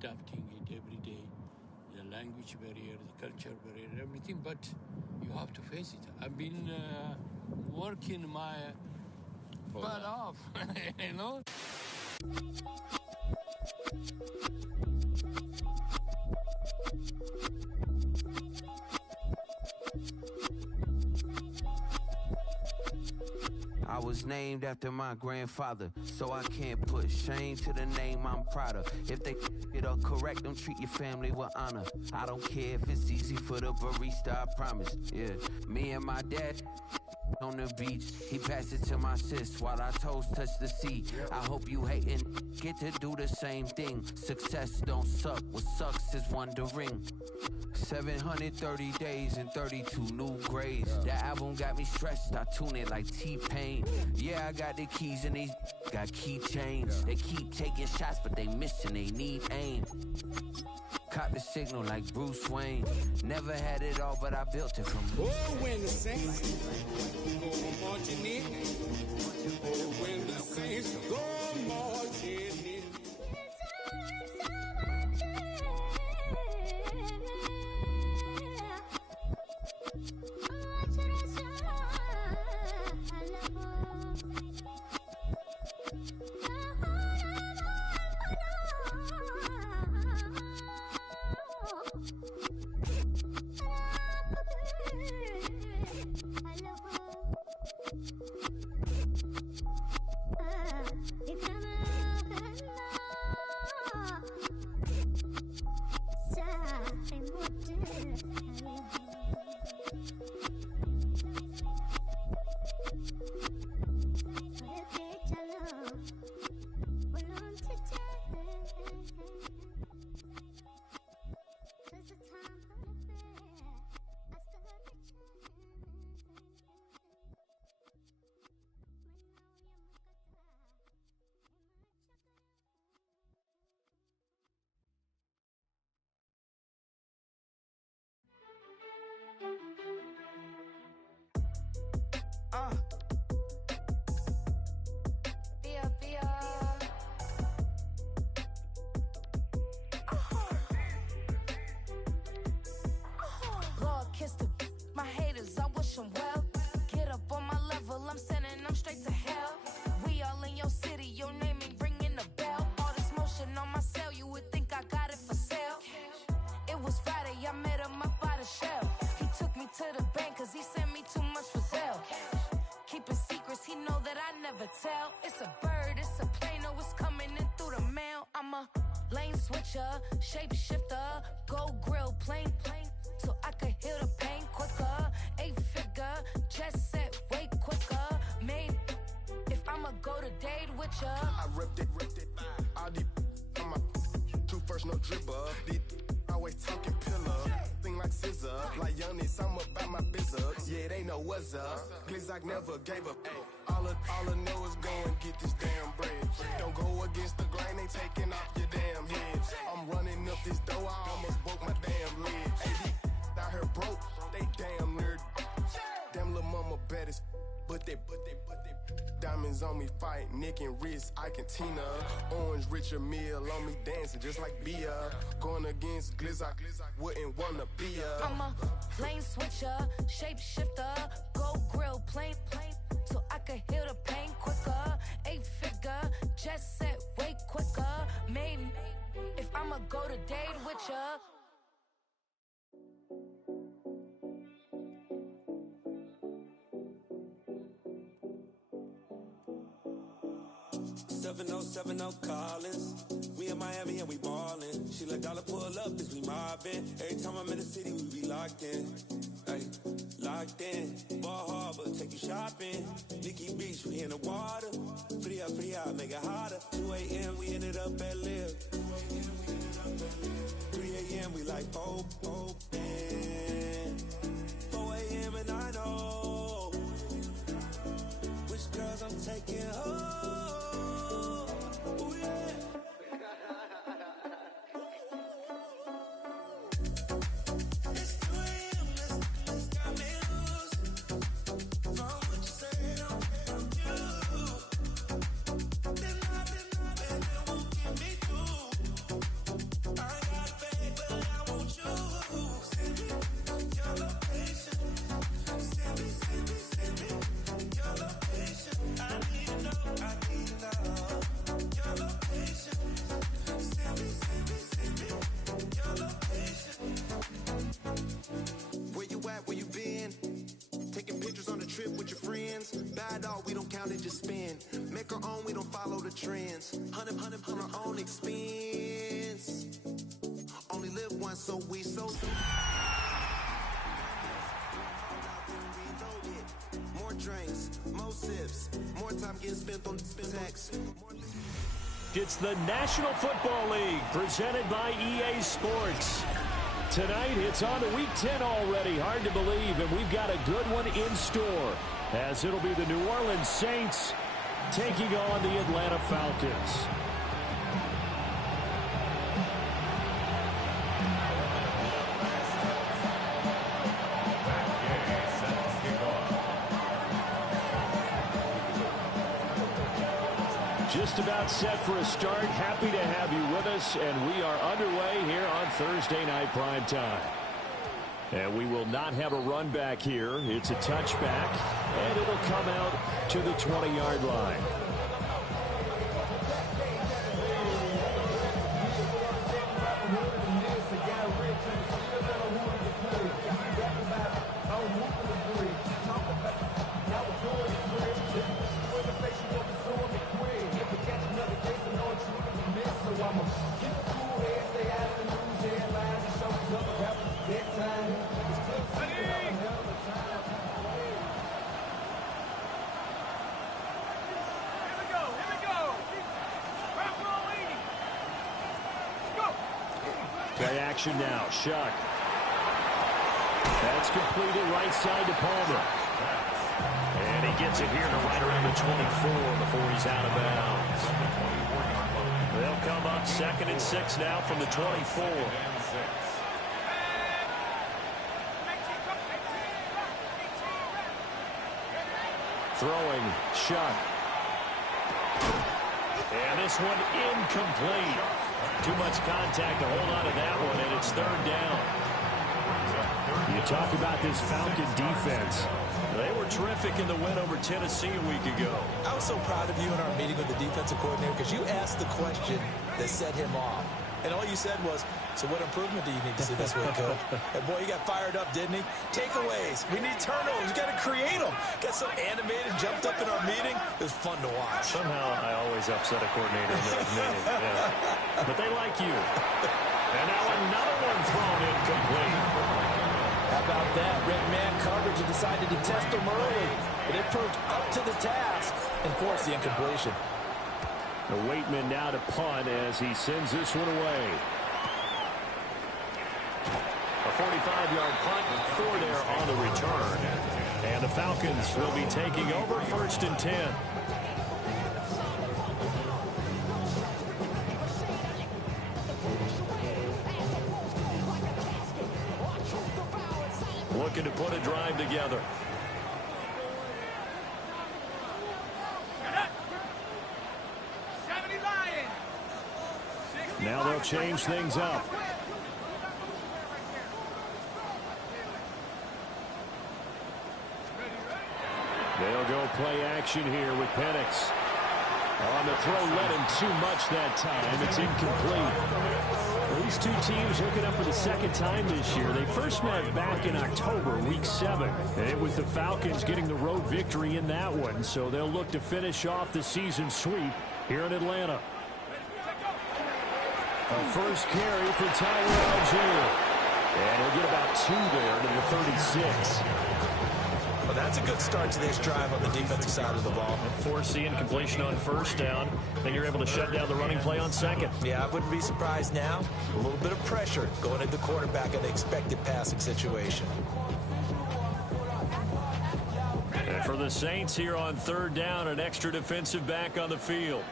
adapting it every day. The language barrier, the culture barrier, everything, but you have to face it. I've been working my butt off, you know? I was named after my grandfather, so I can't put shame to the name I'm proud of. If they it up correct, don't treat your family with honor. I don't care if it's easy for the barista, I promise. Yeah, me and my dad on the beach, he passed it to my sis while our toes touch the sea. I hope you hatin' get to do the same thing. Success don't suck, what sucks is wondering. 730 days and 32 new grades. That album got me stressed, I tune it like T-Pain. Yeah, I got the keys and these got keychains. They keep taking shots, but they missing, they need aim. Caught the signal like Bruce Wayne. Never had it all, but I built it from. Oh, when the Saints go marching in. Oh, when the Saints go marching in. It's a bird, it's a plane, oh, it's coming in through the mail. I'm a lane switcher, shapeshifter, go grill, plane, so I could heal the pain quicker. 8-figure, just set way quicker. Made if I'ma go to date with ya. I ripped it. All these on my two first, no dribble. These always talking pillar. Thing like scissor, like Youngest, I'm about my business. Yeah, they know what's up. Glizzock never gave up. All I know is go and get this damn bread. Don't go against the grain, they taking off your damn heads. I'm running up this door, I almost broke my damn legs. Hey, these out here broke, they damn nerd. Damn little mama bad as but they diamonds on me fight, neck and wrist, I can Tina. Orange Richard Mill on me dancing just like Bia. Going against Glizzock, wouldn't wanna be a. I'm a lane switcher, shapeshifter, go grill, plane, so I could heal the pain quicker. 8-figure, just set way quicker. Made if I'ma go to date with ya. Collins. We in Miami and we ballin'. She let dollar pull up as we mobbin'. Every time I'm in the city, we be locked in. Ay, locked in. Ball Harbor, take you shopping. Nikki Beach, we in the water. Free up, make it hotter. 2 a.m. we ended up at Live. 3 a.m. we like Pope. 4 a.m. and I know which girls I'm taking home. win. Make our own, we don't follow the trends. Hundred on our own expense. Only live once, so we so. More drinks, more sips, more time getting spent on text. It's the National Football League presented by EA Sports. Tonight, it's on to Week 10 already. Hard to believe, and we've got a good one in store, as it'll be the New Orleans Saints taking on the Atlanta Falcons. Just about set for a start. Happy to have you with us, and we are underway here on Thursday Night Prime Time. And we will not have a run back here. It's a touchback, and it'll come out to the 20-yard line. Play action now. Shuck. That's completed right side to Palmer. And he gets it here to right around the 24 before he's out of bounds. They'll come up 2nd and 6 now from the 24. Throwing. Shuck. And this one incomplete. Too much contact to hold on to that one, and it's 3rd down. You talk about this Falcon defense. They were terrific in the win over Tennessee a week ago. I was so proud of you in our meeting with the defensive coordinator because you asked the question that set him off. And all you said was, so what improvement do you need to see this week, Coach? And boy, he got fired up, didn't he? Takeaways. We need turnovers. You got to create them. Got so animated, jumped up in our meeting. It was fun to watch. Somehow I always upset a coordinator in those meetings. Yeah. But they like you. And now another one thrown incomplete. How about that? Red man coverage and decided to test him early. And it proved up to the task and forced the incompletion. The Waitman now to punt as he sends this one away. A 45-yard punt, 4 there on the return. And the Falcons will be taking over 1st and 10. Looking to put a drive together. Now they'll change things up. They'll go play action here with Penix. On the throw, led him too much that time. It's incomplete. These two teams hooking up for the 2nd time this year. They first met back in October, week 7. And with the Falcons getting the road victory in that one, so they'll look to finish off the season sweep here in Atlanta. A first carry for Tyler Algier. And he'll get about 2 there to the 36. Well, that's a good start to this drive on the defensive side of the ball. Force the incompletion on 1st down. Then you're able to shut down the running play on 2nd. Yeah, I wouldn't be surprised now. A little bit of pressure going at the quarterback in the expected passing situation. And for the Saints here on 3rd down, an extra defensive back on the field.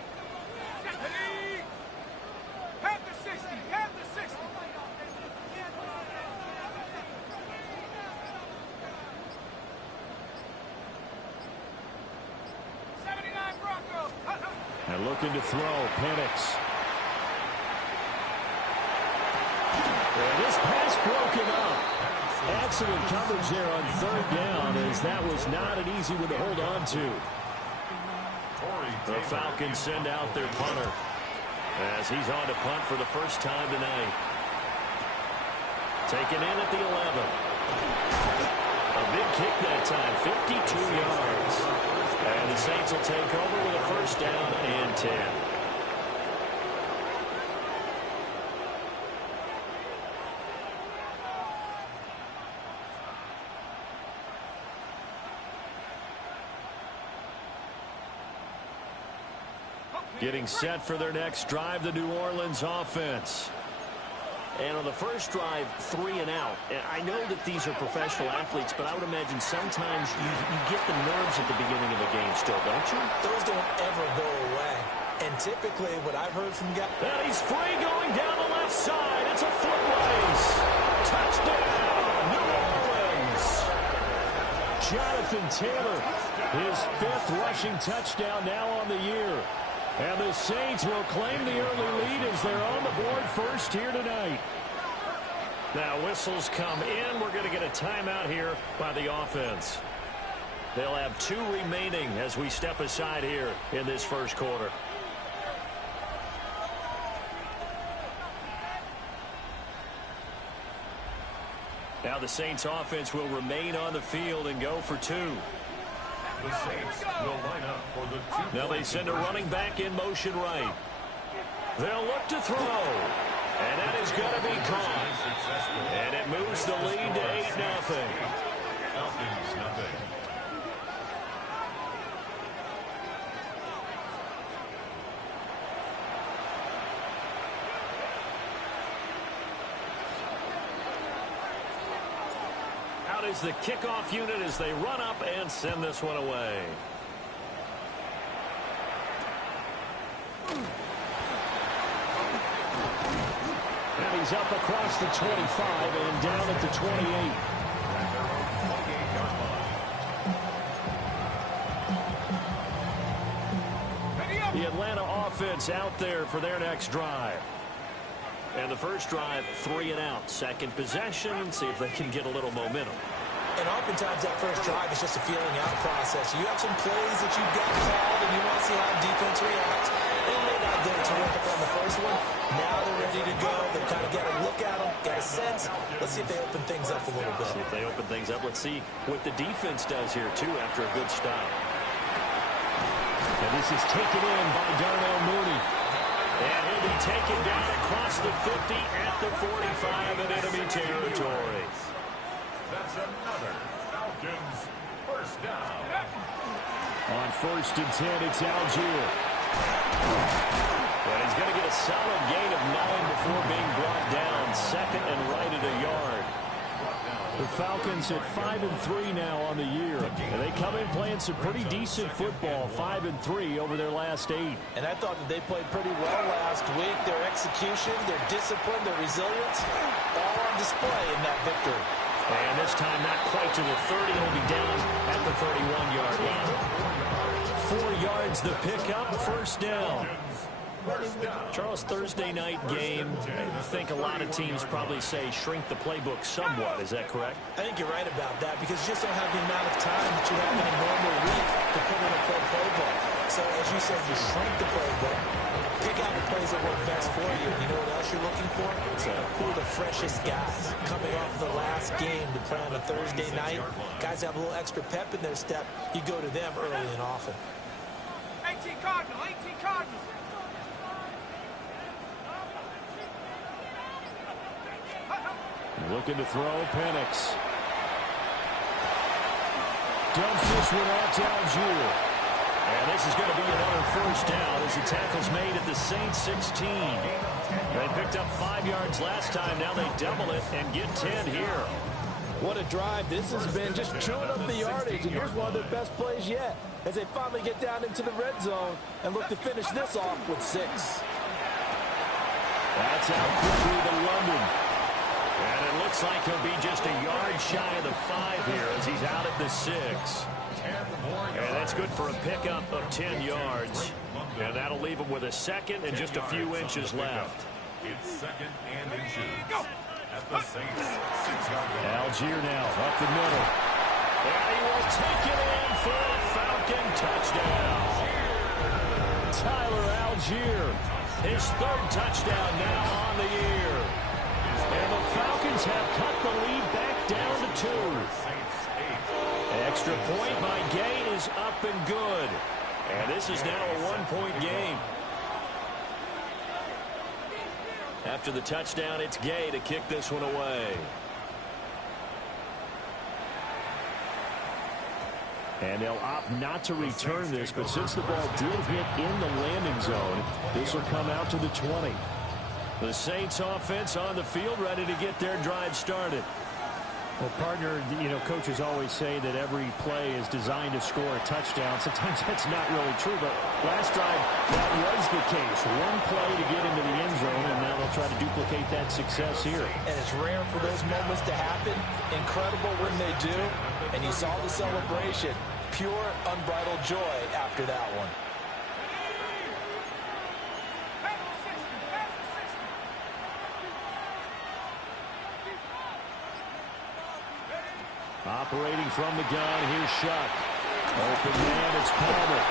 And looking to throw, Penix. And this pass broken up. Excellent coverage there on 3rd down, as that was not an easy one to hold on to. The Falcons send out their punter as he's on to punt for the first time tonight. Taken in at the 11. A big kick that time, 52 yards. And the Saints will take over with a first down and 10. Getting set for their next drive, the New Orleans offense. And on the first drive, 3 and out. And I know that these are professional athletes, but I would imagine sometimes you get the nerves at the beginning of a game still, don't you? Those don't ever go away. And typically what I've heard from guys... And he's free going down the left side. It's a foot race. Touchdown, New Orleans. Jonathan Taylor, his 5th rushing touchdown now on the year. And the Saints will claim the early lead as they're on the board first here tonight. Now whistles come in. We're going to get a timeout here by the offense. They'll have 2 remaining as we step aside here in this first quarter. Now the Saints offense will remain on the field and go for 2. The Saints will line up for the 2. Now they send a running back in motion right. They'll look to throw. And that is going to be caught. And it moves the lead to 8-0. Falcons nothing. Out is the kickoff unit as they run up and send this one away. And he's up across the 25 and down at the 28. The Atlanta offense out there for their next drive. And the first drive, 3 and out. Second possession, see if they can get a little momentum. And oftentimes that first drive is just a feeling out process. You have some plays that you've got called and you want to see how defense reacts. They may not go terrific on the first one. Now they're ready to go. They've kind of got a look at them, got a sense. Let's see if they open things up a little bit. See if they open things up. Let's see what the defense does here, too, after a good stop. And this is taken in by Darnell Mooney. And he'll be taken down across the 50 at the 45 in enemy territory. That's another Falcons first down. On 1st and 10, it's Algier. And he's going to get a solid gain of 9 before being brought down. 2nd and right at a yard. The Falcons at 5-3 now on the year. And they come in playing some pretty decent football, 5-3 over their last 8. And I thought that they played pretty well last week. Their execution, their discipline, their resilience, all on display in that victory. And this time not quite to the 30. It'll be down at the 31-yard line. 4 yards the pickup, first down. Charles, Thursday night game, I think a lot of teams probably say shrink the playbook somewhat. Is that correct? I think you're right about that because you just don't have the amount of time that you have in a normal week to put in a playbook. So as you said, you shrink the playbook, pick out the plays that work best for you. You know what else you're looking for? Who are the freshest guys coming off the last game to play on a Thursday night? Guys have a little extra pep in their step. You go to them early and often. 18 Cardinal, 18 Cardinal. Looking to throw, Penix. Dumps this one out to Algier. And this is going to be another first down as the tackle's made at the Saints 16. They picked up 5 yards last time. Now they double it and get 10 here. What a drive. This has been just chewing up the yardage. And here's one of their best plays yet as they finally get down into the red zone and look to finish this off with 6. That's out quickly to London. And it looks like he'll be just a yard shy of the 5 here as he's out at the 6. And that's good for a pickup of 10 yards. And that'll leave him with a second and just a few inches left. It's 2nd and inches at the Saints 6-yard line. Algier now up the middle. And he will take it in for a Falcon touchdown. Tyler Algier, his 3rd touchdown now on the year. And the Falcons have cut the lead back down to 2. extra point by Gay is up and good. And this is now a one-point game. After the touchdown, it's Gay to kick this one away. And they'll opt not to return this, but since the ball did hit in the landing zone, this will come out to the 20. The Saints offense on the field, ready to get their drive started. Well, partner, you know, coaches always say that every play is designed to score a touchdown. Sometimes that's not really true, but last drive, that was the case. One play to get into the end zone, and now they'll try to duplicate that success here. And it's rare for those moments to happen. Incredible when they do. And you saw the celebration. Pure, unbridled joy after that one. Operating from the gun, here's Shuck. Open man, it's Palmer.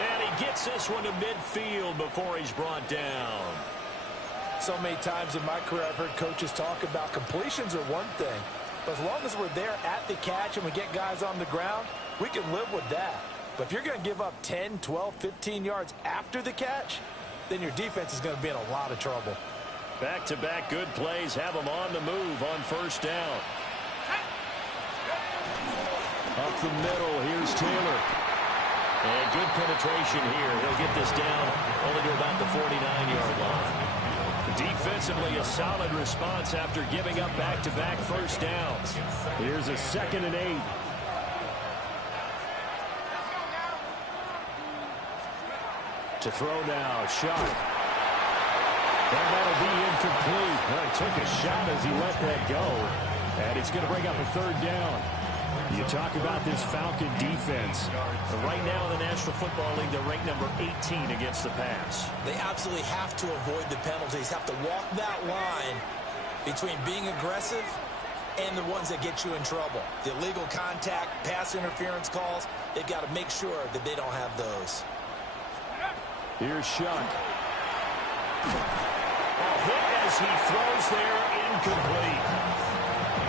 And he gets this one to midfield before he's brought down. So many times in my career I've heard coaches talk about completions are one thing. But as long as we're there at the catch and we get guys on the ground, we can live with that. But if you're going to give up 10, 12, 15 yards after the catch, then your defense is going to be in a lot of trouble. Back-to-back good plays have them on the move on first down. Up the middle, here's Taylor. And good penetration here. He'll get this down only to about the 49-yard line. Defensively, a solid response after giving up back-to-back first downs. Here's a 2nd and 8. To throw now, Shuck. And that'll be incomplete. Well, he took a shot as he let that go. And it's going to bring up a 3rd down. You talk about this Falcon defense. Right now in the National Football League, they're ranked number 18 against the pass. They absolutely have to avoid the penalties, have to walk that line between being aggressive and the ones that get you in trouble. The illegal contact, pass interference calls, they've got to make sure that they don't have those. Here's Shuck. A hit as he throws there, incomplete.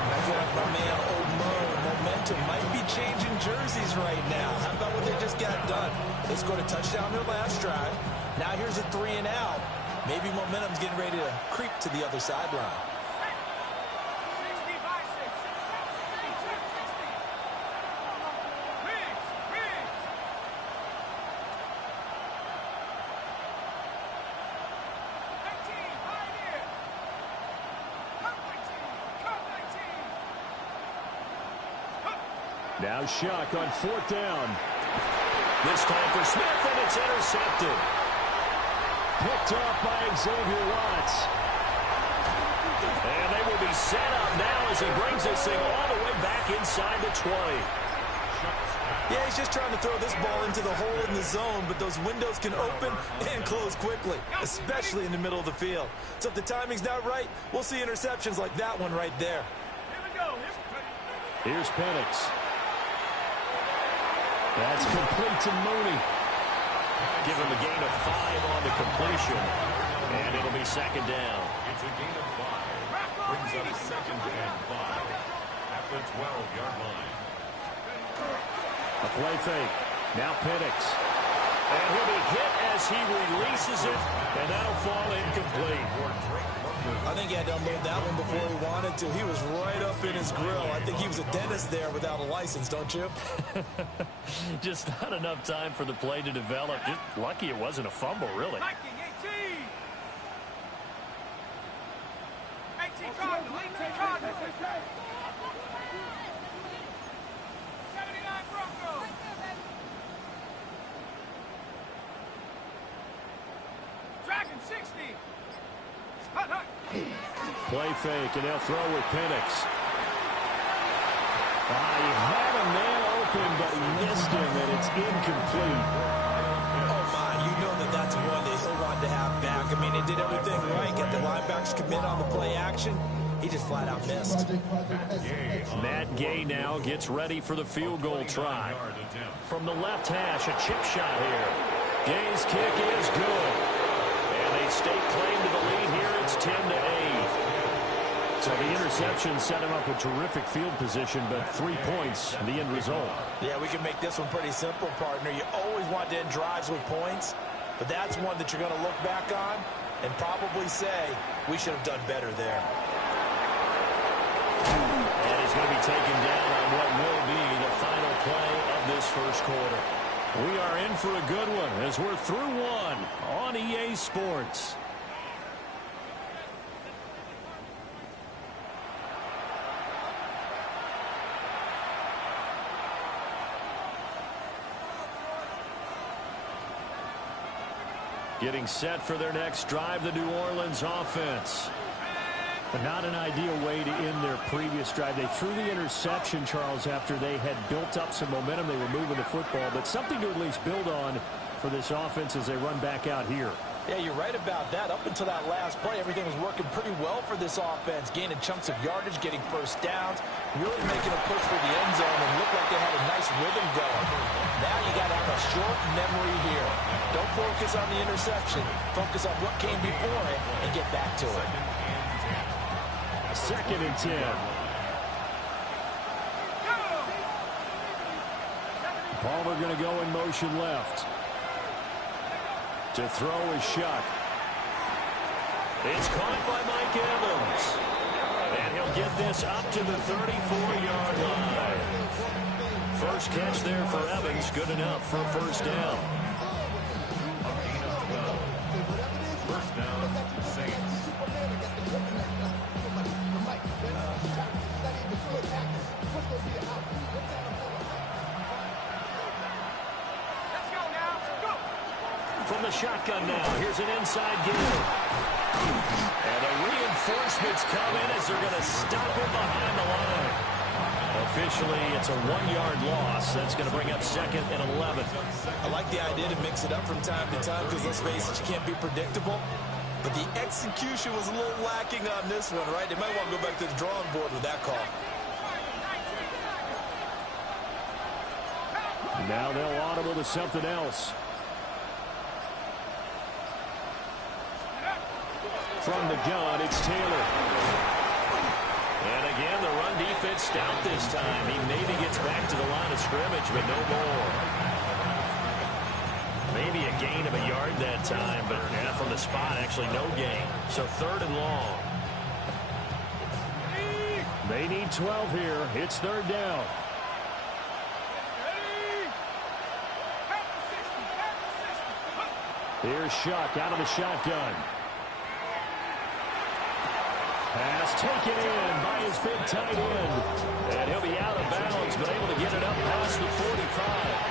I feel like my man, Old Mo, momentum might be changing jerseys right now. How about what they just got done? They scored a touchdown their last drive. Now here's a 3 and out. Maybe momentum's getting ready to creep to the other sideline. Now Shuck on 4th down. This time for Smith, and it's intercepted. Picked up by Xavier Watts. And they will be set up now as he brings this thing all the way back inside the 20. Yeah, he's just trying to throw this ball into the hole in the zone, but those windows can open and close quickly, especially in the middle of the field. So if the timing's not right, we'll see interceptions like that one right there. Here's Penix. That's complete to Mooney. Give him a gain of 5 on the completion. And it'll be 2nd down. It's a gain of 5. Brings up 2nd and 5 at the 12-yard line. A play fake. Now Penix. And he'll be hit as he releases it. And that'll fall incomplete. I think he had to unload that one before he wanted to. He was right up in his grill. I think he was a dentist there without a license, don't you? Just not enough time for the play to develop. Just lucky it wasn't a fumble, really. 18 Cardinal, 18 Cardinal. 79 Broncos. Dragon 60. Hut, hut. Play fake, and they'll throw with Penix. He had a man open, but he missed him, and it's incomplete. Oh, my, you know that's one that he'll want to have back. I mean, they did everything right. Got the linebackers commit on the play action. He just flat out missed. Matt Gay now gets ready for the field goal try. From the left hash, a chip shot here. Gay's kick is good. And they stake claim to the lead here. It's 10-8. to the interception set him up with terrific field position, but 3 points, the end result. Yeah, we can make this one pretty simple, partner. You always want to end drives with points, but that's one that you're going to look back on and probably say, we should have done better there. And he's going to be taken down on what will be the final play of this first quarter. We are in for a good one as we're through one on EA Sports. Getting set for their next drive, the New Orleans offense. But not an ideal way to end their previous drive. They threw the interception, Charles, after they had built up some momentum. They were moving the football, but something to at least build on for this offense as they run back out here. Yeah, you're right about that. Up until that last play, everything was working pretty well for this offense, gaining chunks of yardage, getting first downs, really making a push for the end zone, and looked like they had a nice rhythm going. Now you got to have a short memory here. Don't focus on the interception. Focus on what came before it and get back to it. 2nd and 10. Palmer going to go in motion left. To throw is Shuck. It's caught by Mike Evans. And he'll get this up to the 34-yard line. First catch there for Evans. Good enough for a first down. First down, Saints. From the shotgun now, here's an inside give. And the reinforcements come in as they're going to stop him behind the line. Officially, it's a 1-yard loss. That's going to bring up 2nd and 11. I like the idea to mix it up from time to time because, let's face it, you can't be predictable. But the execution was a little lacking on this one, right? They might want to go back to the drawing board with that call. Now they'll audible to something else. From the gun, it's Taylor. And again, the run defense stout this time. He maybe gets back to the line of scrimmage, but no more. Maybe a gain of a yard that time, but from the spot, actually no gain. So 3rd and long. They need 12 here. It's 3rd down. Here's Shuck out of the shotgun. Pass taken in by his big tight end. And he'll be out of bounds, but able to get it up past the 45.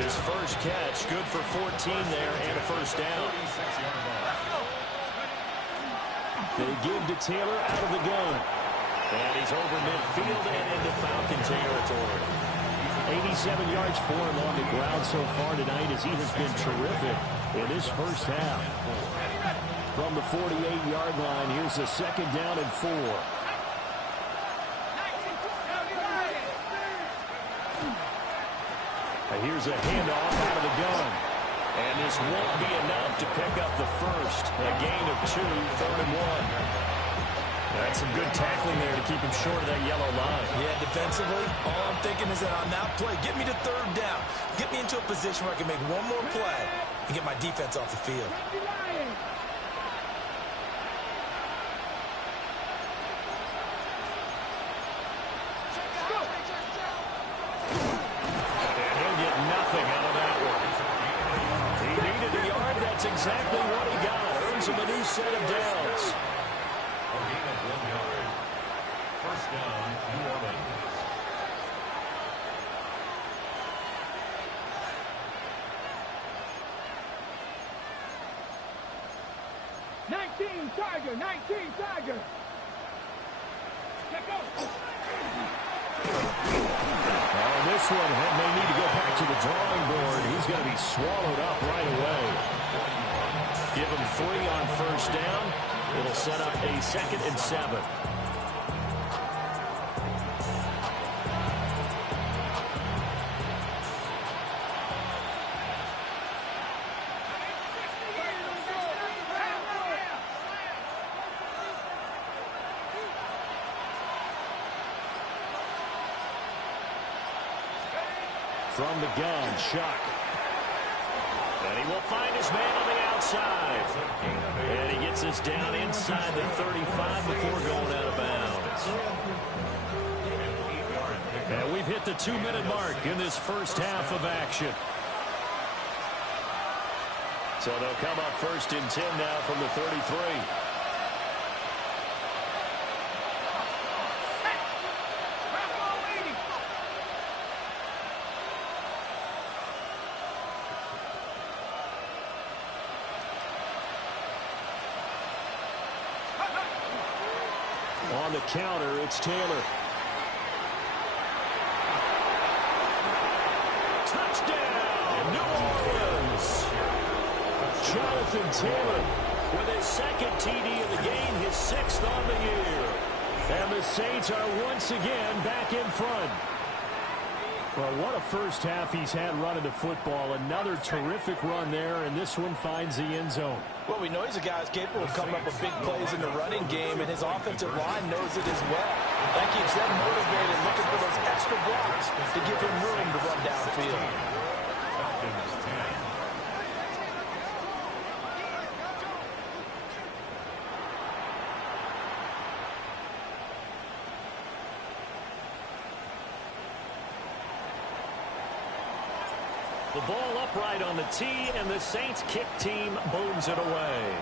His first catch, good for 14 there and a first down. They give to Taylor out of the gun. And he's over midfield and into Falcon territory. 87 yards for him on the ground so far tonight as he has been terrific in his first half. From the 48-yard line, here's a 2nd down and 4. Here's a handoff out of the gun. And this won't be enough to pick up the first. A gain of 2, 3rd and 1. That's some good tackling there to keep him short of that yellow line. Yeah, defensively, all I'm thinking is that on that play, get me to 3rd down. Get me into a position where I can make one more play and get my defense off the field. Exactly what he got. Earns him a new set of downs. A gain of 1 yard. First down, New Orleans. Tiger, 19 Tiger. Let go. Oh, this one may need to go back to the drawing board. He's going to be swallowed up right away. Give him 3 on first down. It'll set up a 2nd and 7. from the gun, Shuck. And he will find his man on the outside. And he gets us down inside the 35 before going out of bounds. And we've hit the 2-minute mark in this first half of action. So they'll come up 1st and 10 now from the 33. On the counter, it's Taylor. Touchdown, New Orleans. Jonathan Taylor with his 2nd TD of the game, his 6th on the year. And the Saints are once again back in front. Well, what a first half he's had running the football. Another terrific run there, and this one finds the end zone. Well, we know he's a guy who's capable of coming up with big plays in the running game, and his offensive line knows it as well. That keeps them motivated, looking for those extra blocks to give him room to run downfield. The ball upright on the tee, and the Saints kick team booms it away.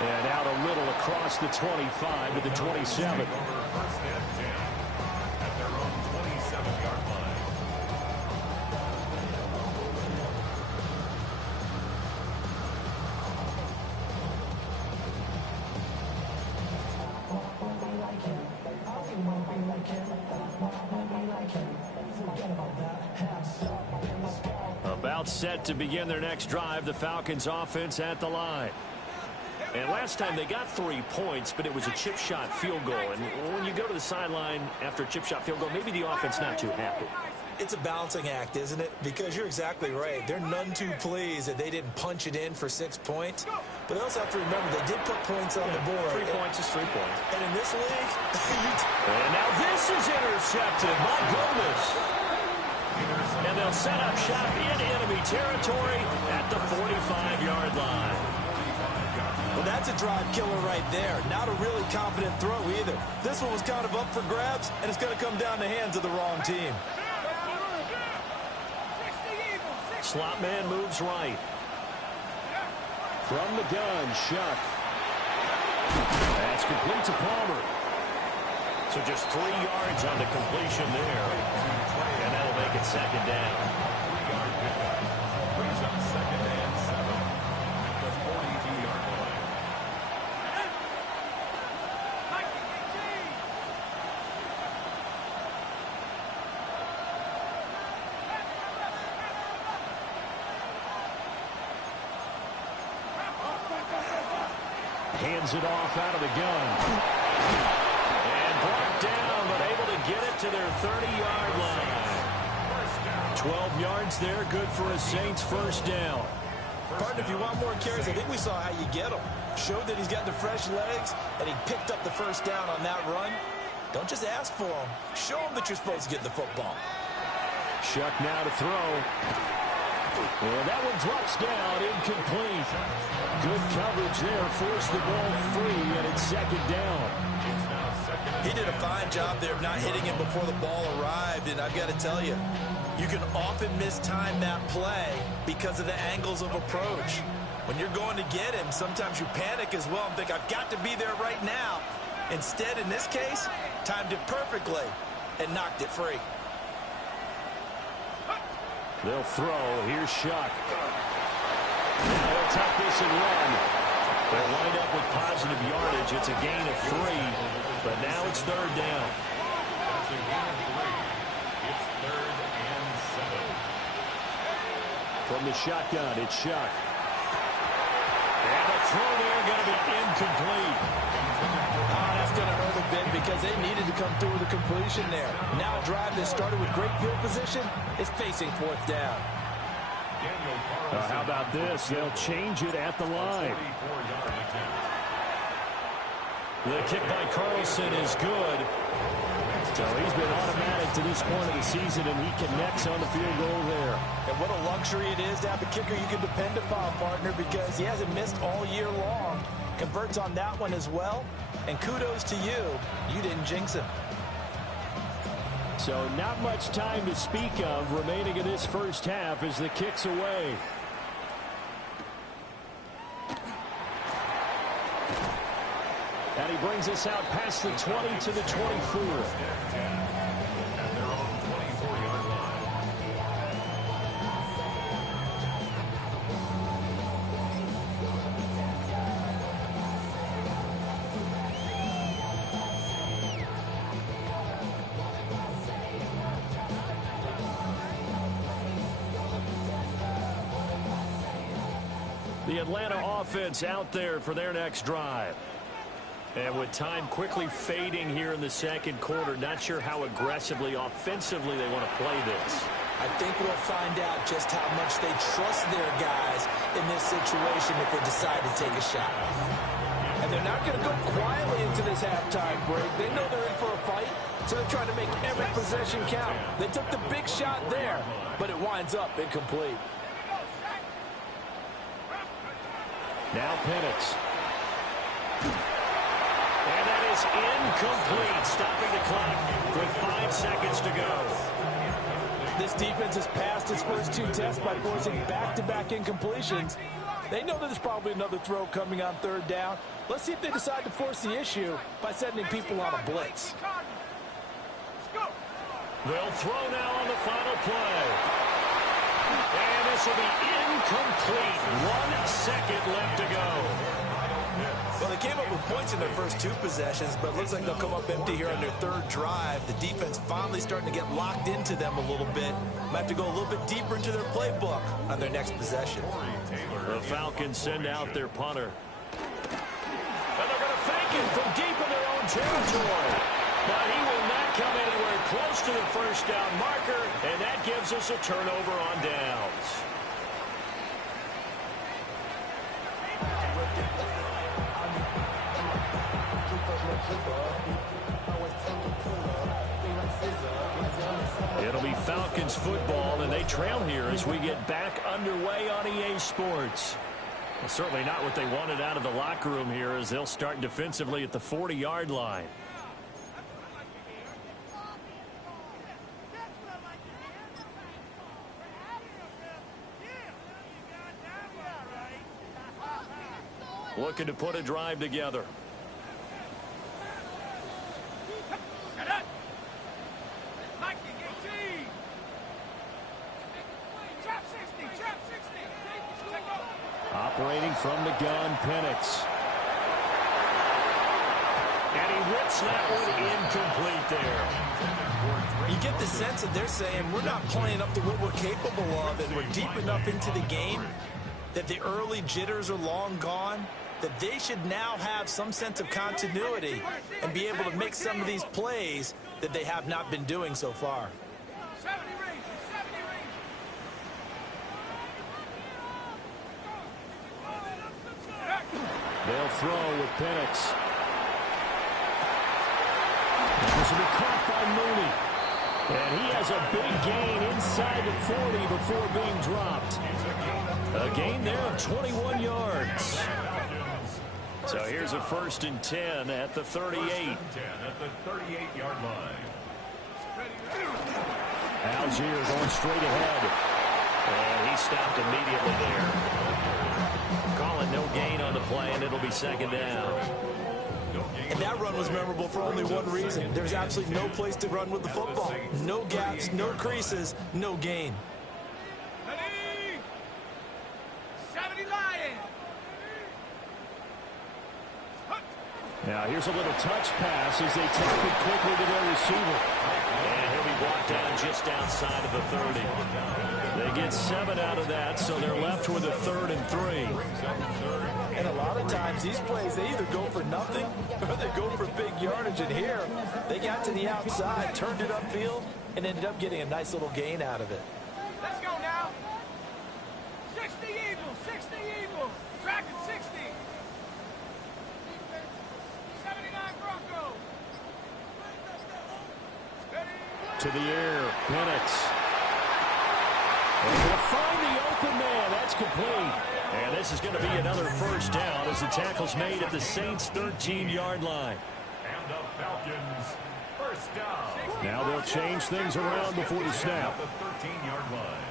And out a little across the 25 to the 27. First and 10 at their own 27-yard line. About set to begin their next drive, the Falcons offense at the line. And last time they got 3 points, but it was a chip shot field goal. And when you go to the sideline after a chip shot field goal, maybe the offense not too happy. It's a balancing act, isn't it? Because you're exactly right. They're none too pleased that they didn't punch it in for 6 points. But they also have to remember they did put points on the board. 3 points is 3 points. And in this league, and now this is intercepted. My goodness. And they'll set up shop in enemy territory at the 45-yard line. Well, that's a drive killer right there. Not a really confident throw either. This one was kind of up for grabs, and it's going to come down the hands of the wrong team. Slot man moves right. From the gun, Shuck. That's complete to Palmer. So just 3 yards on the completion there. And that'll make it 2nd down. 3-yard pickup. Brings up 2nd and 7 at the 42-yard line. Hands it off out of the gun. And brought down, but able to get it to their 30-yard line. 12 yards there, good for a Saints first down. Partner, if you want more carries, I think we saw how you get them. Showed that he's got the fresh legs, and he picked up the first down on that run. Don't just ask for them. Show them that you're supposed to get the football. Shuck now to throw. And that one drops down, incomplete. Good coverage there, forced the ball free, and it's 2nd down. He did a fine job there of not hitting him before the ball arrived, and I've got to tell you, you can often mistime that play because of the angles of approach. When you're going to get him, sometimes you panic as well and think, I've got to be there right now. Instead, in this case, timed it perfectly and knocked it free. They'll throw. Here's Shuck. Now they'll take this and run. They'll wind up with positive yardage. It's a gain of 3, but now it's 3rd down. That's a gain of 3. It's 3rd and 7. From the shotgun, it's Shuck. And the throw there going to be incomplete. That's going to hurt a bit because they needed to come through with a completion there. Now a drive that started with great field position is facing 4th down. How about this? They'll change it at the line. The kick by Carlson is good. So he's been automatic to this point of the season, and he connects on the field goal there. And what a luxury it is to have a kicker you can depend upon, partner, because he hasn't missed all year long. Converts on that one as well. And kudos to you. You didn't jinx him. So not much time to speak of remaining in this first half as the kick's away. And he brings us out past the 20 to the 24. And they're on the 24-yard line. The Atlanta offense out there for their next drive. And with time quickly fading here in the second quarter, not sure how aggressively, offensively they want to play this. I think we'll find out just how much they trust their guys in this situation if they decide to take a shot. And they're not going to go quietly into this halftime break. They know they're in for a fight, so they're trying to make every possession count. They took the big shot there, but it winds up incomplete. Now Penix. And that is incomplete, stopping the clock with 5 seconds to go. This defense has passed its first 2 tests by forcing back-to-back incompletions. They know that there's probably another throw coming on 3rd down. Let's see if they decide to force the issue by sending people on a blitz. They'll throw now on the final play. And this will be incomplete. 1 second left to go. Well, they came up with points in their first 2 possessions, but it looks like they'll come up empty here on their 3rd drive. The defense finally starting to get locked into them a little bit. Might have to go a little bit deeper into their playbook on their next possession. The Falcons send out their punter. And they're going to fake it from deep in their own territory. But he will not come anywhere close to the first down marker, and that gives us a turnover on downs. It'll be Falcons football, and they trail here as we get back underway on EA Sports. Well, certainly not what they wanted out of the locker room here as they'll start defensively at the 40-yard line. Looking to put a drive together. Operating from the gun, Penix. And he rips that one incomplete there. You get the sense that they're saying we're not playing up to what we're capable of, and we're deep enough into the game that the early jitters are long gone, that they should now have some sense of continuity and be able to make some of these plays that they have not been doing so far. They'll throw with Penix. This will be caught by Mooney. And he has a big gain inside the 40 before being dropped. A gain there of 21 yards. So here's a 1st and 10 at the 38. 1st and 10 at the 38-yard line. Algier going straight ahead. And he stopped immediately there. Calling no gain on the play, and it'll be 2nd down. And that run was memorable for only one reason. There's absolutely no place to run with the football. No gaps, no creases, no gain. Now here's a little touch pass as they take it quickly to their receiver. And he'll be brought down just outside of the 30. They get 7 out of that, so they're left with a 3rd and 3. And a lot of times these plays, they either go for nothing or they go for big yardage. And here, they got to the outside, turned it upfield, and ended up getting a nice little gain out of it. Let's go now. 60 Eagles, 60 Eagles. Tracking 60. 79. to the air. Penix. And they'll find the open man. That's complete. And this is going to be another first down as the tackle's made at the Saints' 13-yard line. And the Falcons, first down. Now they'll change things around before the snap. At the 13-yard line.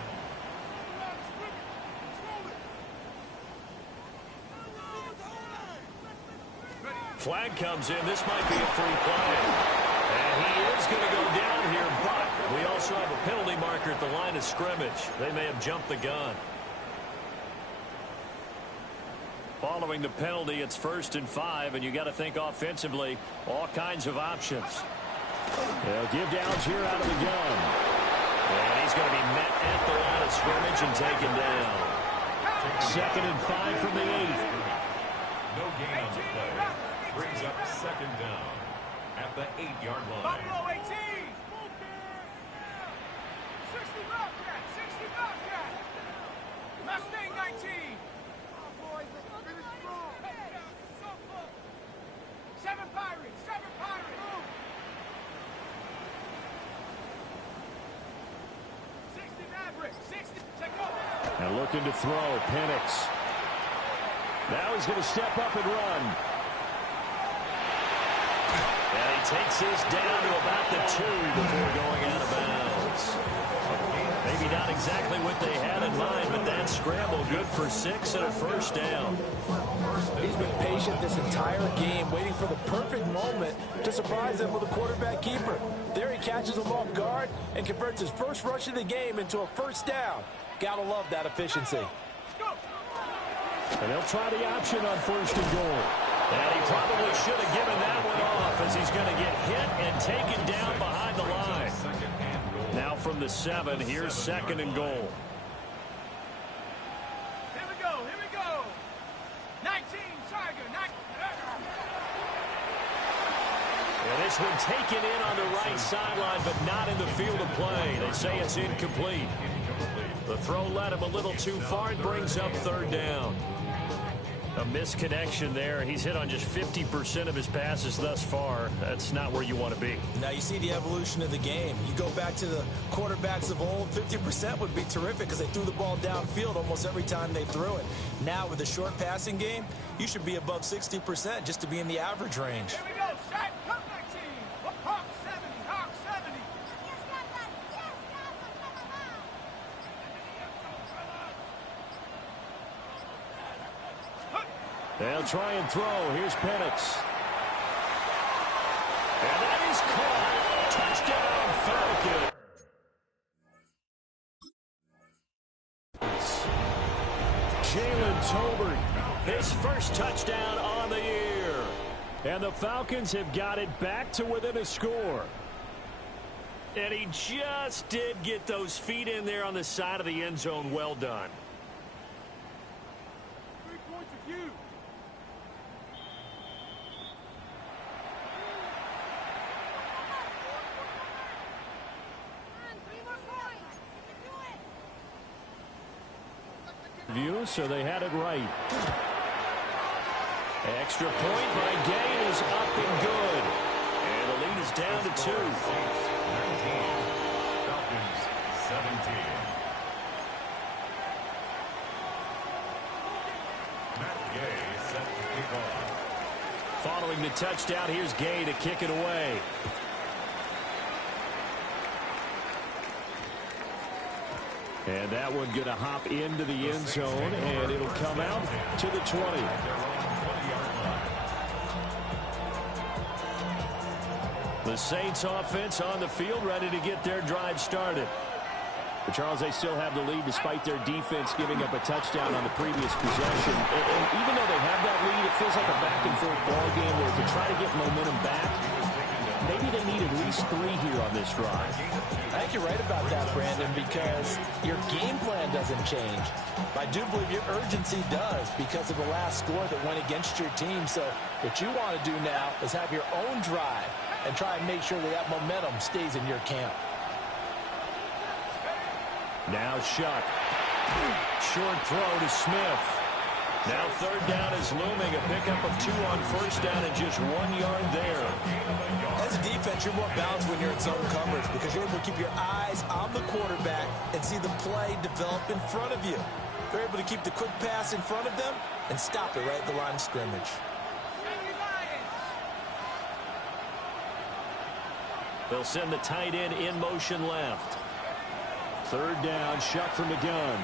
Flag comes in. This might be a free play. And he is going to go down here, but we also have a penalty marker at the line of scrimmage. They may have jumped the gun. Following the penalty, it's 1st and 5, and you got to think offensively, all kinds of options. They'll give downs here out of the gun. And he's going to be met at the line of scrimmage and taken down. 2nd and 5 from the 8. No gain on the play. Brings up 2nd down at the 8-yard line. Buffalo 18. 60 Bobcat. 60 Bobcat. Mustang 19. 7 Pirates. 7 Pirates. 60 Mavericks. 60. Take over. And looking to throw. Penix. Now he's going to step up and run. And he takes this down to about the 2 before going out of bounds. Maybe not exactly what they had in mind, but that scramble good for 6 and a first down. He's been patient this entire game, waiting for the perfect moment to surprise them with a quarterback keeper. There he catches him off guard and converts his first rush of the game into a first down. Gotta love that efficiency. And they'll try the option on 1st and goal. And he probably should have given that one off as he's going to get hit and taken down behind the line. Now from the 7, here's 2nd and goal. Here we go. Here we go. 19 Tiger. 19. And this one taken in on the right sideline, but not in the field of play. They say it's incomplete. The throw led him a little too far and brings up 3rd down. A misconnection there. He's hit on just 50% of his passes thus far. That's not where you want to be. Now you see the evolution of the game. You go back to the quarterbacks of old, 50% would be terrific because they threw the ball downfield almost every time they threw it. Now with the short passing game, you should be above 60% just to be in the average range. Here we go. Shaq, come back team. Hawk 70. Hawk 70. They'll try and throw. Here's Penix. And that is caught. Touchdown, Falcons. Jalen Tolbert, his first touchdown on the year. And the Falcons have got it back to within a score. And he just did get those feet in there on the side of the end zone. Well done. 3 points of you. So they had it right. Extra point by Gay is up and good. And the lead is down to 2. 19. Falcons 17. Matt Gay set to kick off. Following the touchdown, here's Gay to kick it away. And that one going to hop into the end zone, and it'll come out to the 20. The Saints offense on the field, ready to get their drive started. But Charles, they still have the lead despite their defense giving up a touchdown on the previous possession. And even though they have that lead, it feels like a back-and-forth ball game where to try to get momentum back, maybe they need at least 3 here on this drive. I think you're right about that, Brandon, because your game plan doesn't change. I do believe your urgency does because of the last score that went against your team. So what you want to do now is have your own drive and try and make sure that momentum stays in your camp. Now Shuck. Short throw to Smith. Now third down is looming. A pickup of 2 on first down and just 1 yard there. As a defense, you're more balanced when you're in zone coverage because you're able to keep your eyes on the quarterback and see the play develop in front of you. They're able to keep the quick pass in front of them and stop it right at the line of scrimmage. They'll send the tight end in motion left. Third down, shot from the gun.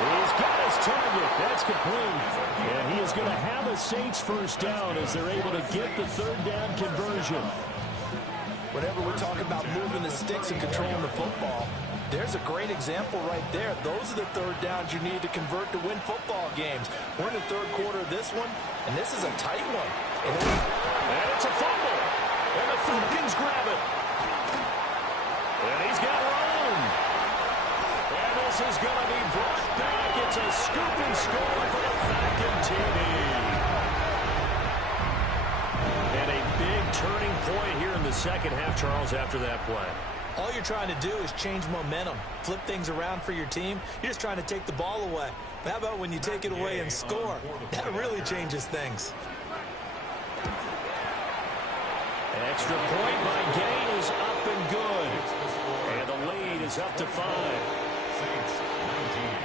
He's got his target. That's complete. And he is going to have a Saints first down as they're able to get the third down conversion. Whenever we talk about moving the sticks and controlling the football, there's a great example right there. Those are the third downs you need to convert to win football games. We're in the third quarter of this one, and this is a tight one. And it's a fumble. And the Falcons grab it. And he's got room. And this is going to be brought back. It's a scoop and score for the Falcon TV. And a big turning point here in the second half, Charles, after that play. All you're trying to do is change momentum, flip things around for your team. You're just trying to take the ball away. But how about when you take it away and score? That really changes things. Extra point by Gay is up and good. And the lead is up to 5. Saints 19.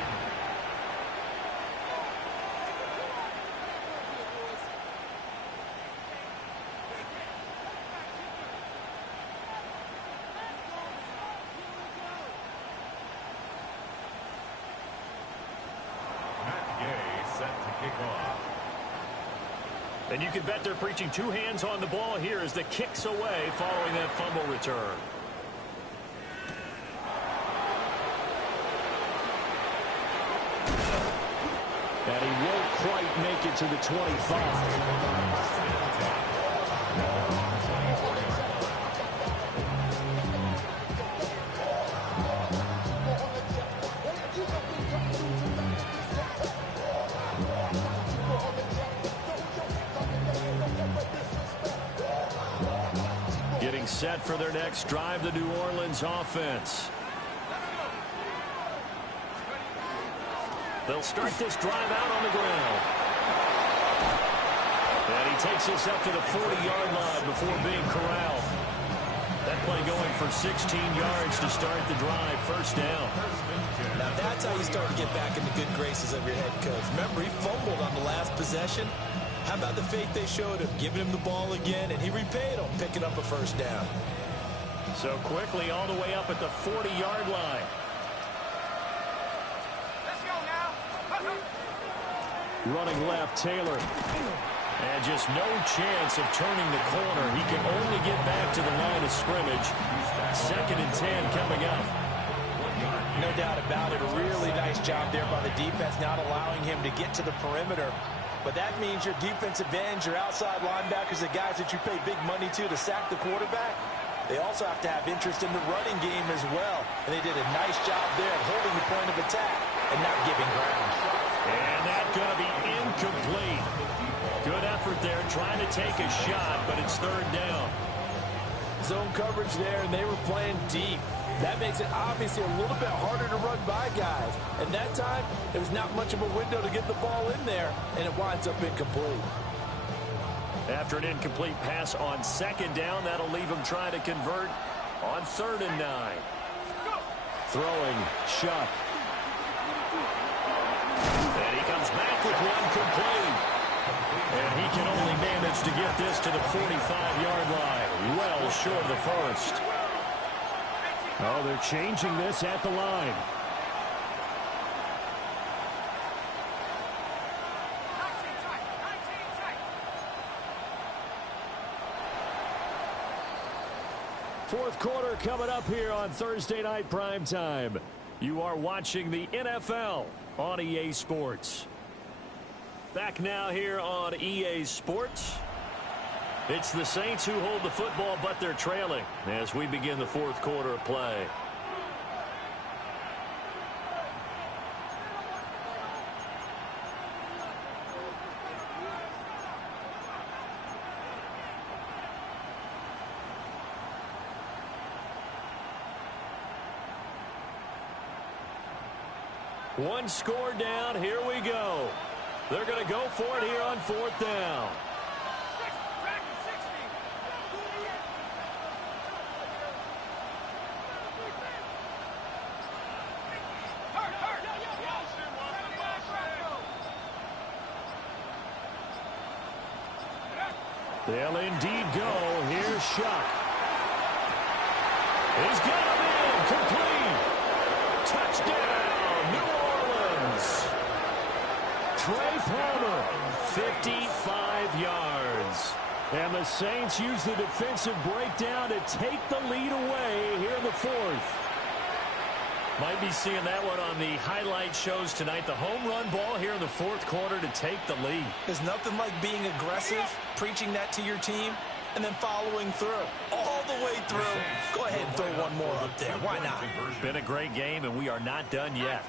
And you can bet they're preaching 2 hands on the ball here as the kick's away following that fumble return. And he won't quite make it to the 25. Getting set for their next drive, the New Orleans offense. They'll start this drive out on the ground. And he takes this up to the 40-yard line before being corralled. That play going for 16 yards to start the drive. First down. Now that's how you start to get back in the good graces of your head coach. Remember, he fumbled on the last possession. How about the faith they showed him, giving him the ball again, and he repaid him, picking up a first down. So quickly all the way up at the 40-yard line. Let's go now. Running left, Taylor. And just no chance of turning the corner. He can only get back to the line of scrimmage. 2nd and 10 coming up. No doubt about it. A really nice job there by the defense, not allowing him to get to the perimeter. But that means your defensive ends, your outside linebackers, the guys that you pay big money to sack the quarterback, they also have to have interest in the running game as well. And they did a nice job there of holding the point of attack and not giving ground. And that's going to be incomplete. Good effort there trying to take a shot, but it's 3rd down. Zone coverage there, and they were playing deep. That makes it obviously a little bit harder to run by guys. And that time, there was not much of a window to get the ball in there, and it winds up incomplete. After an incomplete pass on 2nd down, that'll leave him trying to convert on 3rd and 9. Throwing, Shuck. And he comes back with one complete. And he can only manage to get this to the 45-yard line, well short of the first. Oh, they're changing this at the line. Fourth quarter coming up here on Thursday Night Primetime. You are watching the NFL on EA Sports. Back now here on EA Sports. It's the Saints who hold the football, but they're trailing as we begin the fourth quarter of play. One score down. Here we go. They're going to go for it here on 4th down. They'll indeed go. Here's Shuck. He's got him in. Complete. Touchdown, New Orleans. Trey Palmer, 55 yards. And the Saints use the defensive breakdown to take the lead away here in the 4th. Might be seeing that one on the highlight shows tonight. The home run ball here in the 4th quarter to take the lead. There's nothing like being aggressive, preaching that to your team, and then following through. All the way through. Go ahead and throw one more up there. Why not? Been a great game, and we are not done yet.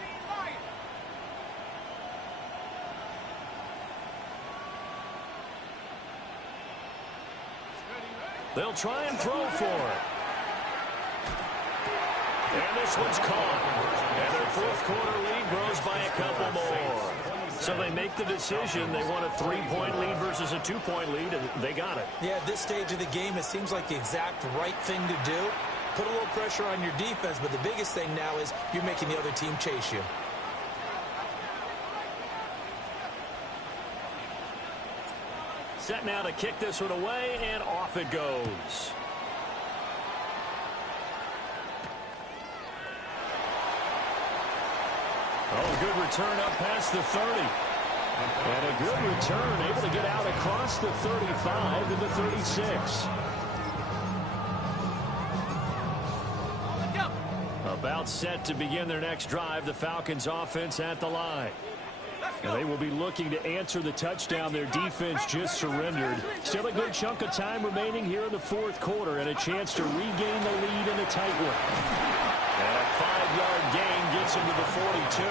They'll try and throw for it. And this one's caught. And their 4th quarter lead grows by a couple more. So they make the decision. They want a 3-point lead versus a 2-point lead, and they got it. Yeah, at this stage of the game, it seems like the exact right thing to do. Put a little pressure on your defense, but the biggest thing now is you're making the other team chase you. Set now to kick this one away, and off it goes. Oh, good return up past the 30. And a good return, able to get out across the 35 to the 36. About set to begin their next drive, the Falcons offense at the line. And they will be looking to answer the touchdown their defense just surrendered. Still a good chunk of time remaining here in the 4th quarter and a chance to regain the lead in a tight one. And a 5-yard gain gets him to the 42.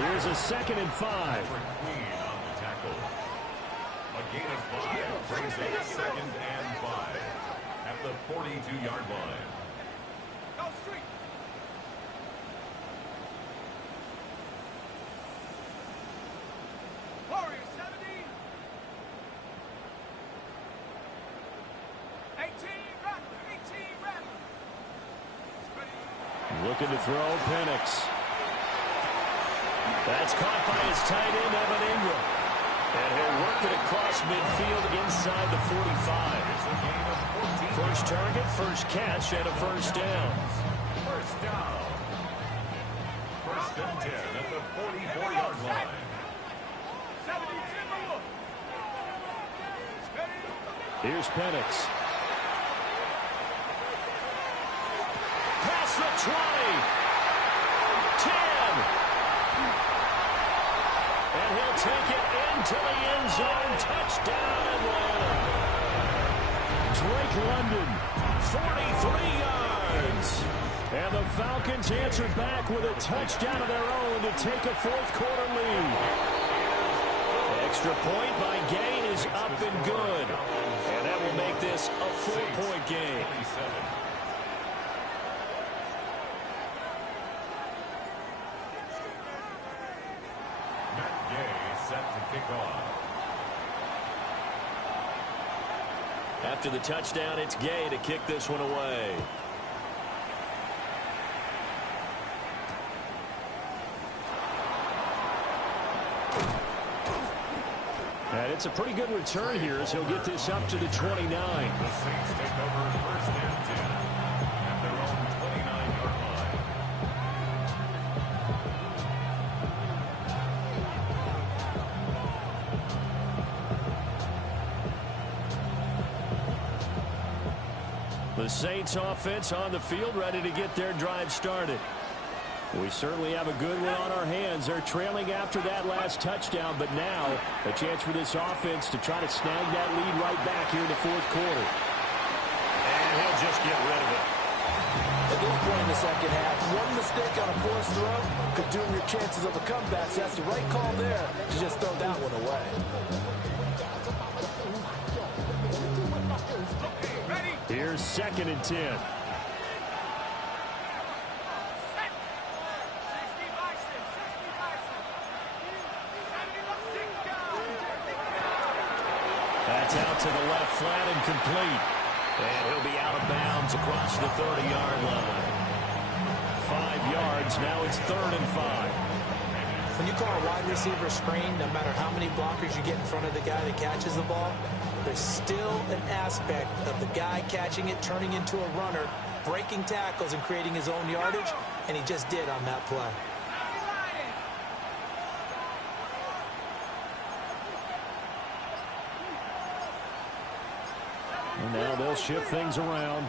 Here's a 2nd and 5. A gain of 5 brings up 2nd and 5 at the 42-yard line. Go street. Warriors 70. 18 Rattler. Looking to throw, Penix. That's caught by his tight end, Evan Ingram. And he'll work it across midfield inside the 45. First target, first catch, and a first down. First down. 1st and 10 at the 44-yard line. Here's Penix. Past the 20. 10. And he'll take it into the end zone. Touchdown, Atlanta. Drake London, 43 yards. And the Falcons answered back with a touchdown of their own to take a 4th quarter lead. Extra point by Gain is up and good. And that will make this a 4-point game. After the touchdown, it's Gay to kick this one away. And it's a pretty good return here as he'll get this up to the 29. The Saints take over 1st and 10 at their own 29-yard line. The Saints offense on the field ready to get their drive started. We certainly have a good one on our hands. They're trailing after that last touchdown, but now a chance for this offense to try to snag that lead right back here in the 4th quarter. And he'll just get rid of it. At this point in the 2nd half, one mistake on a forced throw could doom your chances of a comeback. So that's the right call there to just throw that one away. Here's 2nd and 10. to the left flat and complete. And he'll be out of bounds across the 30-yard line. 5 yards. Now it's 3rd and 5. When you call a wide receiver screen, no matter how many blockers you get in front of the guy that catches the ball, there's still an aspect of the guy catching it, turning into a runner, breaking tackles and creating his own yardage, and he just did on that play. And now they'll shift things around.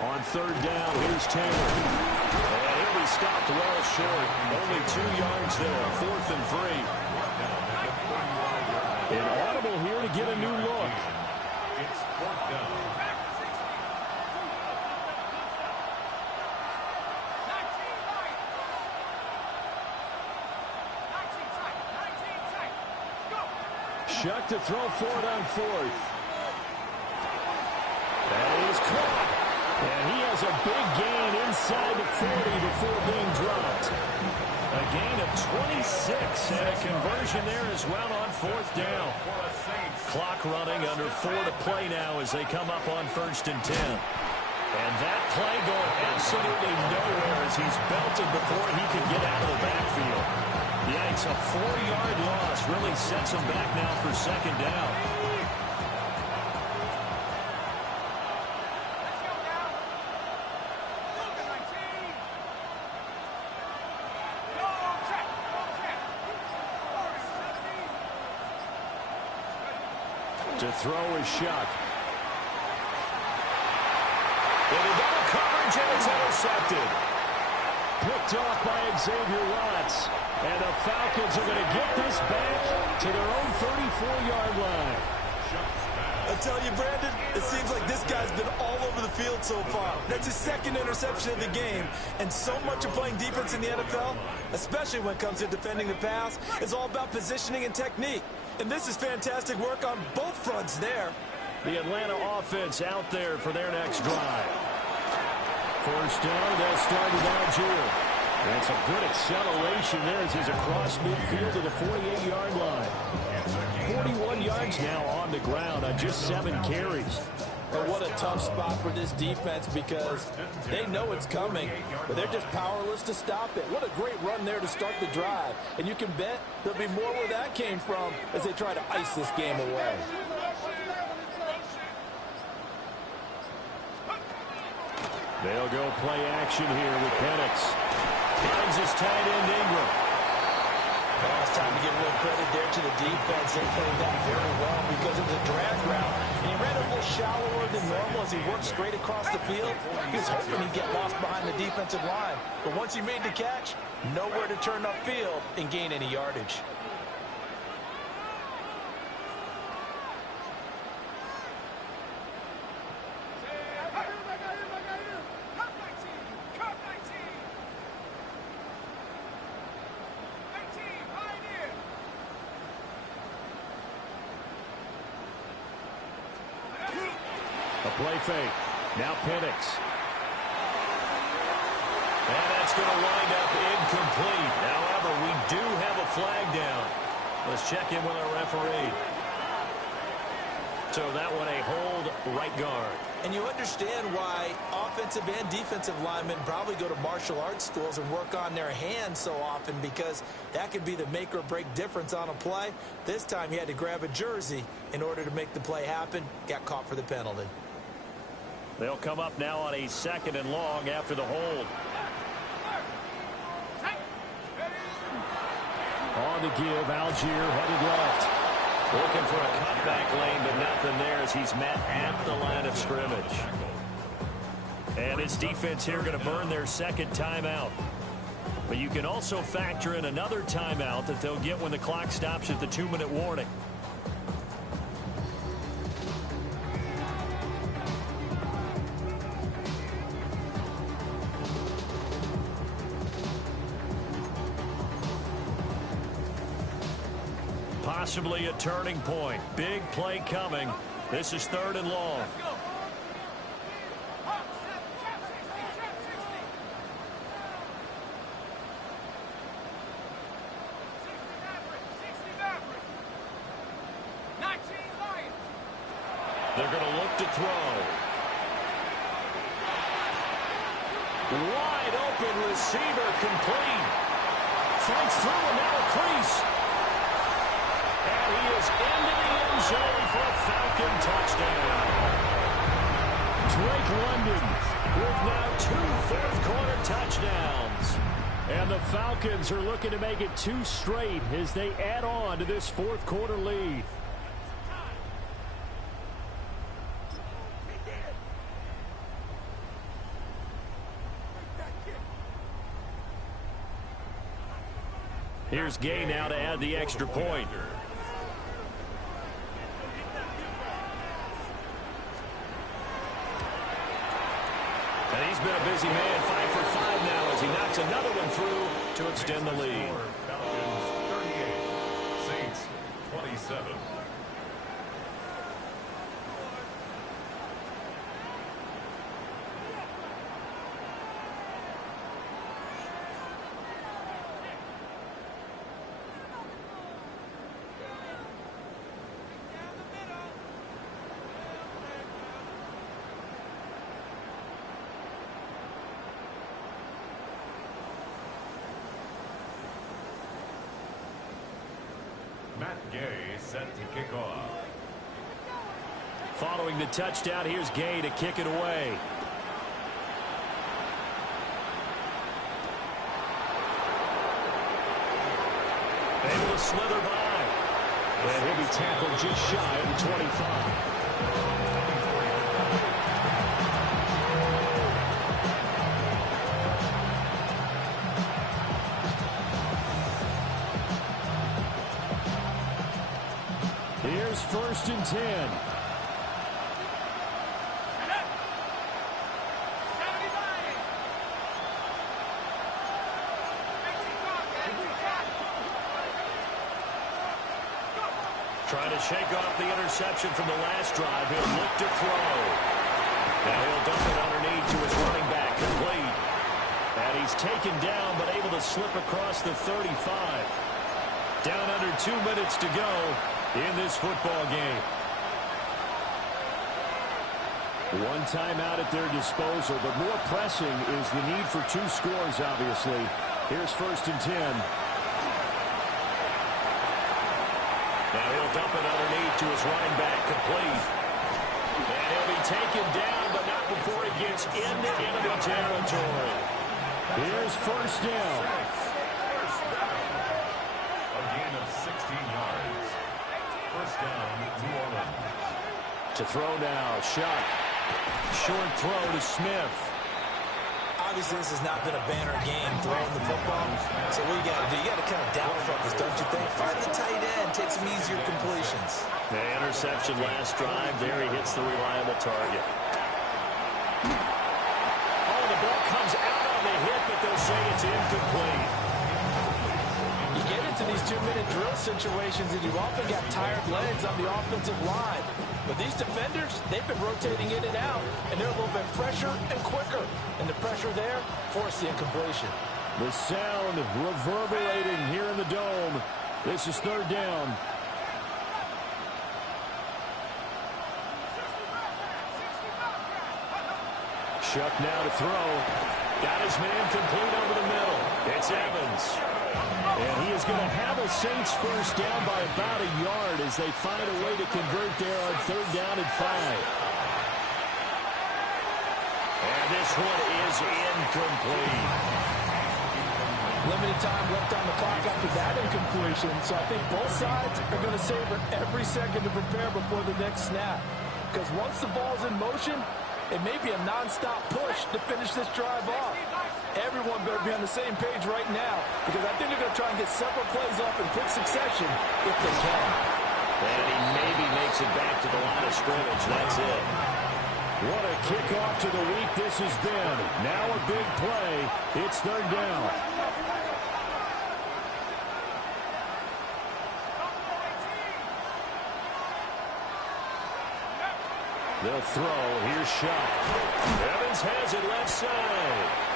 On 3rd down, here's Taylor. And he'll be stopped well short. Only 2 yards there. 4th and 3. An audible here to get a new look. It's 4th down. Shuck to throw for it on 4th. That is caught. And he has a big gain inside the 40 before being dropped. A gain of 26 and a conversion there as well on 4th down. Clock running under 4 to play now as they come up on 1st and 10. And that play going absolutely nowhere as he's belted before he can get out of the backfield. Yeah, it's a 4-yard loss. Really sets him back now for 2nd down. To throw is Shuck. Into double coverage, and it's intercepted. Picked off by Xavier Watts. And the Falcons are going to get this back to their own 34-yard line. I tell you, Brandon, it seems like this guy's been all over the field so far. That's his 2nd interception of the game. And so much of playing defense in the NFL, especially when it comes to defending the pass, is all about positioning and technique. And this is fantastic work on both fronts there. The Atlanta offense out there for their next drive. 1st down, they'll start with Algier. And some good acceleration there as he's across midfield to the 48-yard line. 41 yards now on the ground on just 7 carries. But what a tough spot for this defense because they know it's coming, but they're just powerless to stop it. What a great run there to start the drive. And you can bet there'll be more where that came from as they try to ice this game away. They'll go play action here with Penix. Finds his tight end Ingram. Well, it's time to give a little credit there to the defense. They played that very well because it was a drag route. And he ran a little shallower than normal as he worked straight across the field. He was hoping he'd get lost behind the defensive line. But once he made the catch, nowhere to turn upfield and gain any yardage. Play fake. Now Penix. And that's going to wind up incomplete. However, we do have a flag down. Let's check in with our referee. So that one a hold right guard. And you understand why offensive and defensive linemen probably go to martial arts schools and work on their hands so often because that could be the make or break difference on a play. This time he had to grab a jersey in order to make the play happen. Got caught for the penalty. They'll come up now on a 2nd and long after the hold. On the give, Algier headed left. Looking for a cutback lane, but nothing there as he's met at the line of scrimmage. And his defense here going to burn their 2nd timeout. But you can also factor in another timeout that they'll get when the clock stops at the 2-minute warning. Possibly a turning point. Big play coming. This is 3rd and long. They're going to look to throw. Wide open receiver, complete. Fights through and now a crease. And he is into the end zone for a Falcon touchdown. Drake London with now 2 fourth-quarter touchdowns. And the Falcons are looking to make it 2 straight as they add on to this fourth-quarter lead. Here's Gay now to add the extra point. And he's been a busy man, 5 for 5 now as he knocks another one through to extend the lead. Falcons 38, Saints 27. Gay set to kick off. Following the touchdown, here's Gay to kick it away. Able to slither by. And he'll be tackled just shy of the 25. Here's 1st and 10. Trying to shake off the interception from the last drive. He'll look to throw. Now he'll dump it underneath to his running back, complete. And he's taken down, but able to slip across the 35. Down under 2 minutes to go in this football game. One timeout at their disposal, but more pressing is the need for 2 scores, obviously. Here's 1st and 10. Now he'll dump it underneath to his running back, complete. And he'll be taken down, but not before he gets into enemy territory. Here's 1st down. A gain of 16 yards. 1st down, New Orleans. To throw now, Shuck. Short throw to Smith. Obviously, this has not been a banner game throwing the football. So what you got to do? You got to kind of down focus, don't you think? Find the tight end, take some easier completions. The interception last drive. There he hits the reliable target. Oh, the ball comes out on the hit, but they'll say it's incomplete. You get into these 2-minute drill situations, and you've often got tired legs on the offensive line. But these defenders, they've been rotating in and out, and they're a little bit fresher and quicker. And the pressure there forced the incompletion. The sound reverberating here in the dome. This is 3rd down. Shuck now to throw. Got his man complete over the middle. It's Evans. And he is going to have a Saints 1st down by about a yard as they find a way to convert there on 3rd down and 5. And this one is incomplete. Limited time left on the clock after that incompletion, so I think both sides are going to savor every second to prepare before the next snap. Because once the ball's in motion, it may be a non-stop push to finish this drive off. Everyone better be on the same page right now, because I think they're going to try and get several plays off in quick succession if they can. And he maybe makes it back to the line of scrimmage. That's it. What a kickoff to the week this has been. Now a big play. It's 3rd down. They'll throw. Here's Shuck. Evans has it left side.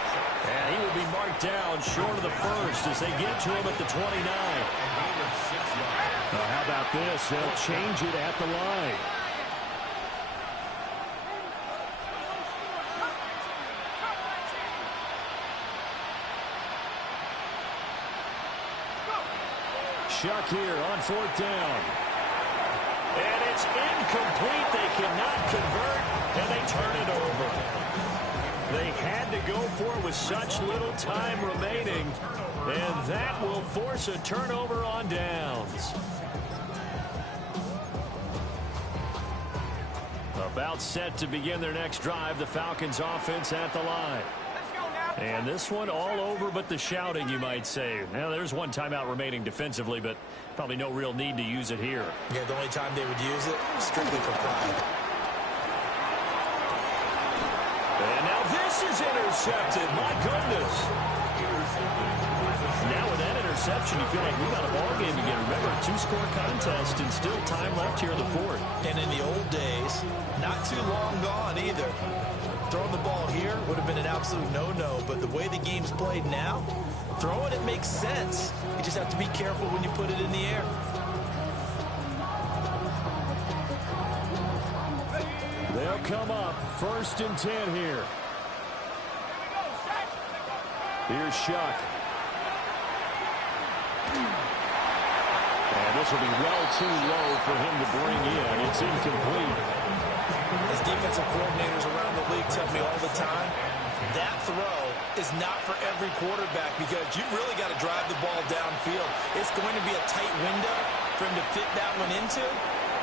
And he will be marked down short of the 1st as they get to him at the 29. Now, how about this? They'll change it at the line. Chuck here on 4th down. And it's incomplete. They cannot convert, and they turn it over. They had to go for it with such little time remaining, and that will force a turnover on downs. About set to begin their next drive, the Falcons offense at the line. And this one all over but the shouting, you might say. Now, there's one timeout remaining defensively, but probably no real need to use it here. Yeah, the only time they would use it, strictly for pride. And now this is intercepted. My goodness. Now with that interception, you feel like we got a ball game again. Remember, 2-score contest and still time left here in the 4th. And in the old days, not too long gone either. Throwing the ball here would have been an absolute no-no, but the way the game's played now, throwing it makes sense. You just have to be careful when you put it in the air. They'll come up 1st and 10 here. Here's Shuck. And this will be well too low for him to bring in. It's incomplete. As defensive coordinators around the league tell me all the time, that throw is not for every quarterback because you've really got to drive the ball downfield. It's going to be a tight window for him to fit that one into.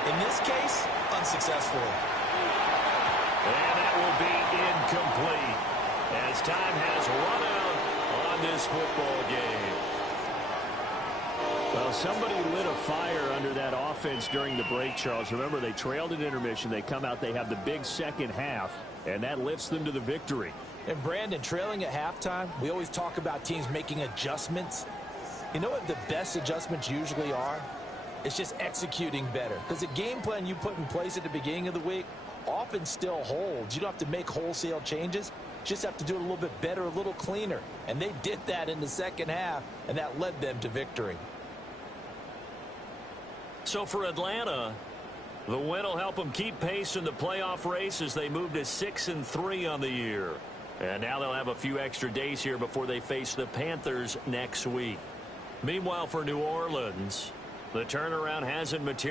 In this case, unsuccessfully. And that will be incomplete as time has run out on this football game. Well, somebody lit a fire under that offense during the break, Charles. Remember, they trailed at intermission. They come out, they have the big second half, and that lifts them to the victory. And, Brandon, trailing at halftime, we always talk about teams making adjustments. You know what the best adjustments usually are? It's just executing better. Because the game plan you put in place at the beginning of the week often still holds. You don't have to make wholesale changes. You just have to do it a little bit better, a little cleaner. And they did that in the second half, and that led them to victory. So for Atlanta, the win will help them keep pace in the playoff race as they move to 6-3 on the year. And now they'll have a few extra days here before they face the Panthers next week. Meanwhile, for New Orleans, the turnaround hasn't materialized.